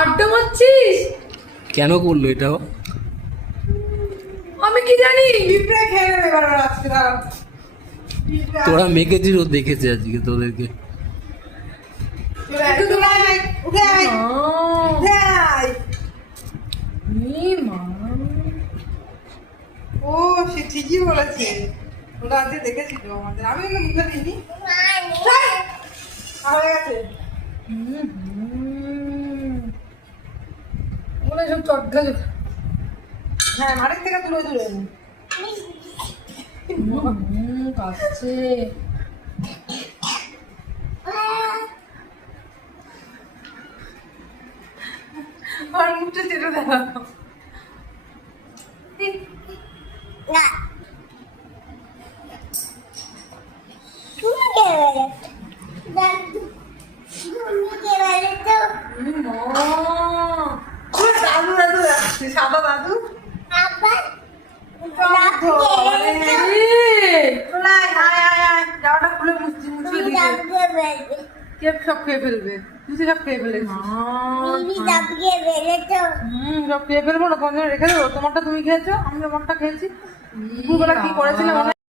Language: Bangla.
আড্ডা মারছিস? কেন করলো এটাও? আমি কি জানি। তোরা মেকেছিস, ও দেখেছে আজকে তোদেরকে। ও সে ঠিকই বলেছে, ওটা আজকে দেখেছিল আমাদের, আমি ওকে মুখে দিইনি। হয়ে গেছে। সব চটকালে। হ্যাঁ, মাঠের থেকে তুলে তুলে কাছে আর মুখটা চেটে দেওয়া। দাদু দাদু আসছে, সাদা দাদু। জামাটা খুলে মুছিয়ে দিয়েছে। কে সব খেয়ে ফেলবে? তুই সব খেয়ে ফেলেছিস। সব খেয়ে ফেলবো না, তোমাদের রেখে দেবো। তোমারটা তুমি খেয়েছো, আমি আমারটা খেয়েছি। দুপুরবেলা কি করেছিলে মনে